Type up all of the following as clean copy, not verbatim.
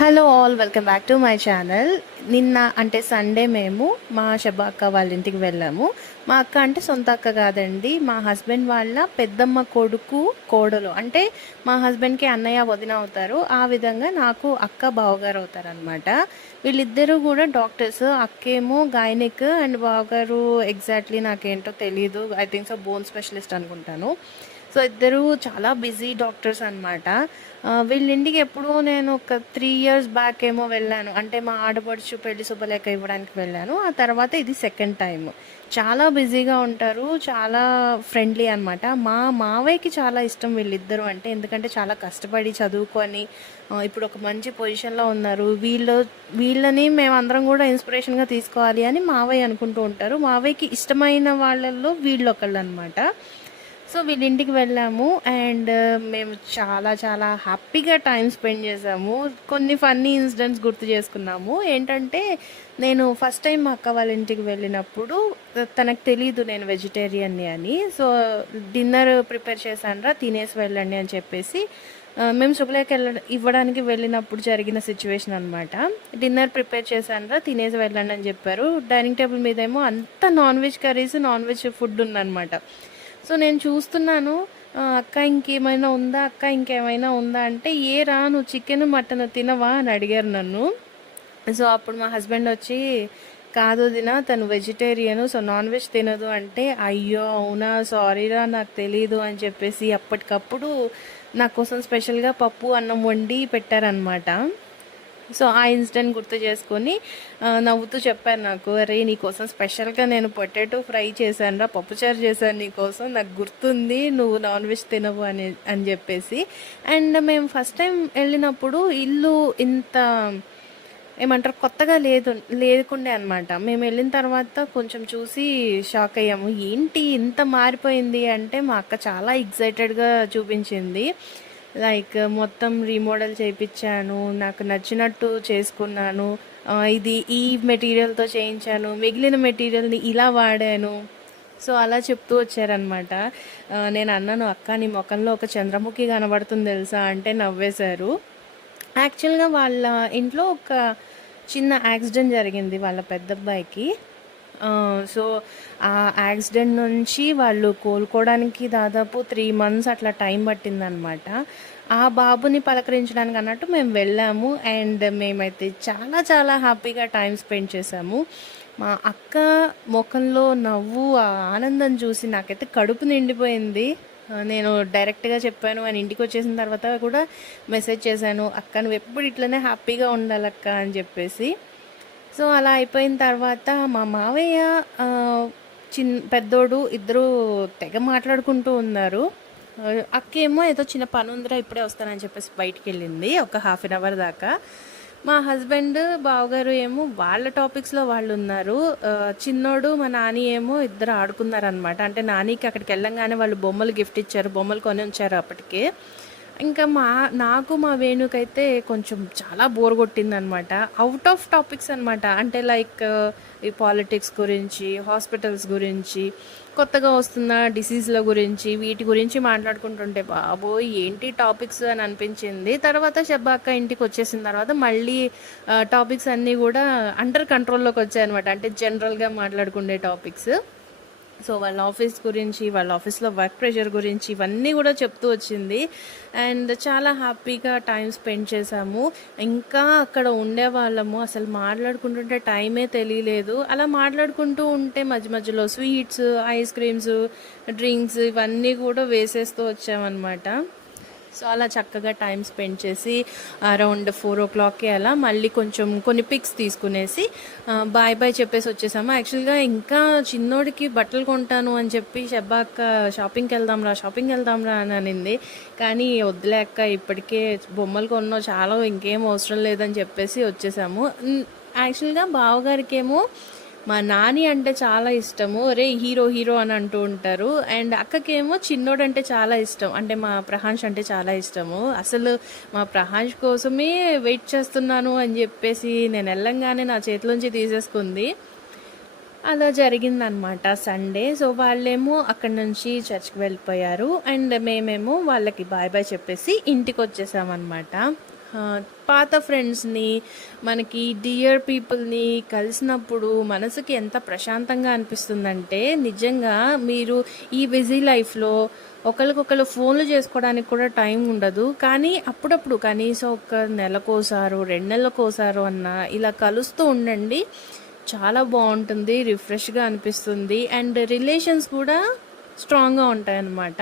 Hello all, welcome back to my channel. నిన్న అంటే Sunday మేము మా శబా అక్క వాళ్ళ ఇంటికి వెళ్ళాము. మా అక్క అంటే సొంత అక్క కాదండి, మా హస్బెండ్ వాళ్ళ పెద్దమ్మ కొడుకు కోడలు. అంటే మా హస్బెండ్కి అన్నయ్య వదిన అవుతారు. ఆ విధంగా నాకు అక్క బావగారు అవుతారు అనమాట. వీళ్ళిద్దరూ కూడా డాక్టర్స్. అక్కేమో గైనిక్ అండ్ బావగారు ఎగ్జాక్ట్లీ నాకేంటో తెలియదు, I think so bone specialist అనుకుంటాను. సో ఇద్దరు చాలా బిజీ డాక్టర్స్ అనమాట. వీళ్ళ ఇంటికి ఎప్పుడో నేను ఒక 3 years బ్యాక్ ఏమో వెళ్ళాను. అంటే మా ఆడపడుచు పెళ్లి శుభలేఖ ఇవ్వడానికి వెళ్ళాను. ఆ తర్వాత ఇది సెకండ్ టైం. చాలా బిజీగా ఉంటారు, చాలా ఫ్రెండ్లీ అనమాట. మా మావయ్యకి చాలా ఇష్టం వీళ్ళిద్దరూ అంటే, ఎందుకంటే చాలా కష్టపడి చదువుకొని ఇప్పుడు ఒక మంచి పొజిషన్లో ఉన్నారు. వీళ్ళని మేమందరం కూడా ఇన్స్పిరేషన్గా తీసుకోవాలి అని మావయ్య అనుకుంటూ ఉంటారు. మావయ్యకి ఇష్టమైన వాళ్ళల్లో వీళ్ళు ఒకళ్ళు అనమాట. సో వీళ్ళింటికి వెళ్ళాము అండ్ మేము చాలా చాలా హ్యాపీగా టైం స్పెండ్ చేసాము. కొన్ని ఫన్నీ ఇన్సిడెంట్స్ గుర్తు చేసుకున్నాము. ఏంటంటే, నేను ఫస్ట్ టైం మా అక్క వాళ్ళ ఇంటికి వెళ్ళినప్పుడు తనకు తెలీదు నేను వెజిటేరియన్ని అని. సో డిన్నర్ ప్రిపేర్ చేశానరా, తినేసి వెళ్ళండి అని చెప్పేసి మేము శుభలేఖ ఇవ్వడానికి వెళ్ళినప్పుడు జరిగిన సిచ్యువేషన్ అనమాట. డిన్నర్ ప్రిపేర్ చేశానరా, తినేసి వెళ్ళండి అని చెప్పారు. డైనింగ్ టేబుల్ మీద ఏమో అంత non veg curries, non veg food ఉందన్నమాట. సో నేను చూస్తున్నాను, అక్క ఇంకేమైనా ఉందా, అక్క ఇంకేమైనా ఉందా అంటే, ఏరా నువ్వు చికెన్ మటన్ తినవా అని అడిగారు నన్ను. సో అప్పుడు మా హస్బెండ్ వచ్చి, కాదు దినా తను వెజిటేరియను, సో నాన్ వెజ్ తినదు అంటే, అయ్యో అవునా, సారీరా నాకు తెలీదు అని చెప్పేసి అప్పటికప్పుడు నా కోసం స్పెషల్గా పప్పు అన్నం వండి పెట్టారనమాట. సో ఆ ఇన్సిడెంట్ గుర్తు చేసుకొని నవ్వుతూ చెప్పాను నాకు, అరే నీకోసం స్పెషల్గా నేను పొటాటో ఫ్రై చేశాను రా, పప్పుచారు చేశాను నీకోసం, నాకు గుర్తుంది నువ్వు నాన్ వెజ్ తినవు అని చెప్పేసి. అండ్ మేము ఫస్ట్ టైం వెళ్ళినప్పుడు ఇల్లు ఇంత ఏమంటారు కొత్తగా లేకుండే అనమాట. మేము వెళ్ళిన తర్వాత కొంచెం చూసి షాక్ అయ్యాము, ఏంటి ఇంత మారిపోయింది అంటే. మా అక్క చాలా ఎక్సైటెడ్గా చూపించింది. లైక్ మొత్తం రీమోడల్ చేయించాను, నాకు నచ్చినట్టు చేసుకున్నాను, ఇది ఈ మెటీరియల్తో చేయించాను, మిగిలిన మెటీరియల్ని ఇలా వాడాను. సో అలా చెప్తూ వచ్చారనమాట. నేను అన్నాను, అక్క నీ ముఖంలో ఒక చంద్రముఖి కనబడుతుంది తెలుసా అంటే నవ్వేశారు. యాక్చువల్గా వాళ్ళ ఇంట్లో ఒక చిన్న యాక్సిడెంట్ జరిగింది వాళ్ళ పెద్దబ్బాయికి. సో ఆ యాక్సిడెంట్ నుంచి వాళ్ళు కోలుకోవడానికి దాదాపు 3 months అట్లా టైం పట్టిందనమాట. ఆ బాబుని పలకరించడానికి అన్నట్టు మేము వెళ్ళాము అండ్ మేమైతే చాలా చాలా హ్యాపీగా టైం స్పెండ్ చేసాము. మా అక్క ముఖంలో నవ్వు, ఆ ఆనందం చూసి నాకైతే కడుపు నిండిపోయింది. నేను డైరెక్ట్గా చెప్పాను, ఆయన ఇంటికి వచ్చేసిన తర్వాత కూడా మెసేజ్ చేశాను, అక్క నువ్వు ఎప్పుడు ఇట్లనే హ్యాపీగా ఉండాలక్క అని చెప్పేసి. సో అలా అయిపోయిన తర్వాత మా మావయ్య పెద్దోడు ఇద్దరు తెగ మాట్లాడుకుంటూ ఉన్నారు. అక్కేమో ఏదో చిన్న పని ఉందిరా ఇప్పుడే వస్తానని చెప్పేసి బయటికి వెళ్ళింది ఒక 1/2 hour దాకా. మా హస్బెండ్ బావగారు ఏమో వాళ్ళ టాపిక్స్లో వాళ్ళు ఉన్నారు. చిన్నోడు మా నాని ఏమో ఇద్దరు ఆడుకున్నారనమాట. అంటే నానికి అక్కడికి వెళ్ళంగానే వాళ్ళు బొమ్మలు గిఫ్ట్ ఇచ్చారు, బొమ్మలు కొని ఉంచారు అప్పటికే. ఇంకా నాకు మా వేణుకైతే కొంచెం చాలా బోర్ కొట్టిందనమాట. అవుట్ ఆఫ్ టాపిక్స్ అనమాట. అంటే లైక్ ఈ పాలిటిక్స్ గురించి, హాస్పిటల్స్ గురించి, కొత్తగా వస్తున్న డిసీజ్ల గురించి, వీటి గురించి మాట్లాడుకుంటుంటే బాబోయ్ ఏంటి టాపిక్స్ అని అనిపించింది. తర్వాత శబ్బాక్క ఇంటికి వచ్చేసిన తర్వాత మళ్ళీ టాపిక్స్ అన్నీ కూడా అండర్ కంట్రోల్లోకి వచ్చాయన్నమాట. అంటే జనరల్గా మాట్లాడుకునే టాపిక్స్. సో వాళ్ళ ఆఫీస్ గురించి, వాళ్ళ ఆఫీస్లో వర్క్ ప్రెషర్ గురించి ఇవన్నీ కూడా చెప్తూ వచ్చింది. అండ్ చాలా హ్యాపీగా టైం స్పెండ్ చేసాము. ఇంకా అక్కడ ఉండేవాళ్ళము, అసలు మాట్లాడుకుంటుంటే టైమే తెలియలేదు. అలా మాట్లాడుకుంటూ ఉంటే మధ్య మధ్యలో స్వీట్స్, ఐస్ క్రీమ్స్, డ్రింక్స్ ఇవన్నీ కూడా వేసేస్తూ వచ్చామన్నమాట. సో అలా చక్కగా టైం స్పెండ్ చేసి అరౌండ్ 4 o'clockకి అలా మళ్ళీ కొన్ని పిక్స్ తీసుకునేసి బాయ్ బాయ్ చెప్పేసి వచ్చేసాము. యాక్చువల్గా ఇంకా చిన్నోడికి బట్టలు కొంటాను అని చెప్పి శబ్బాక్క షాపింగ్కి వెళ్దాంరా అని అనింది. కానీ వద్దులేక్క ఇప్పటికే బొమ్మలు కొన్నావు చాలా, ఇంకేం అవసరం లేదని చెప్పేసి వచ్చేసాము. యాక్చువల్గా బావగారికేమో మా నాని అంటే చాలా ఇష్టము, రే హీరో అని అంటూ ఉంటారు. అండ్ అక్కకేమో చిన్నోడు అంటే చాలా ఇష్టం, అంటే మా ప్రహాంష్ అంటే చాలా ఇష్టము. అసలు మా ప్రహాంష్ కోసమే వెయిట్ చేస్తున్నాను అని చెప్పేసి నేను వెళ్ళంగానే నా చేతిలోంచి తీసేసుకుంది. అలా జరిగిందనమాట సండే. సో వాళ్ళేమో అక్కడి నుంచి చర్చ్కి వెళ్ళిపోయారు అండ్ మేమేమో వాళ్ళకి బాయ్ బాయ్ చెప్పేసి ఇంటికి వచ్చేసామన్నమాట. పాత ఫ్రెండ్స్ని, మనకి డియర్ పీపుల్ని కలిసినప్పుడు మనసుకి ఎంత ప్రశాంతంగా అనిపిస్తుందంటే, నిజంగా మీరు ఈ బిజీ లైఫ్లో ఒకరికొకరు ఫోన్లు చేసుకోవడానికి కూడా టైం ఉండదు. కానీ అప్పుడప్పుడు కనీసం ఒక నెలకోసారో 2 నెలలకోసారో అన్నా ఇలా కలుస్తూ ఉండండి. చాలా బాగుంటుంది, రిఫ్రెష్గా అనిపిస్తుంది, అండ్ రిలేషన్స్ కూడా స్ట్రాంగ్గా ఉంటాయన్నమాట.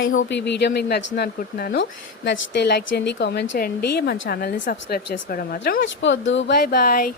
ఐ హోప్ ఈ వీడియో మీకు నచ్చింది అనుకుంటున్నాను. నచ్చితే లైక్ చేయండి, కామెంట్ చేయండి, మన ఛానల్ని సబ్స్క్రైబ్ చేసుకోవడం మాత్రం మర్చిపోవద్దు. Bye bye.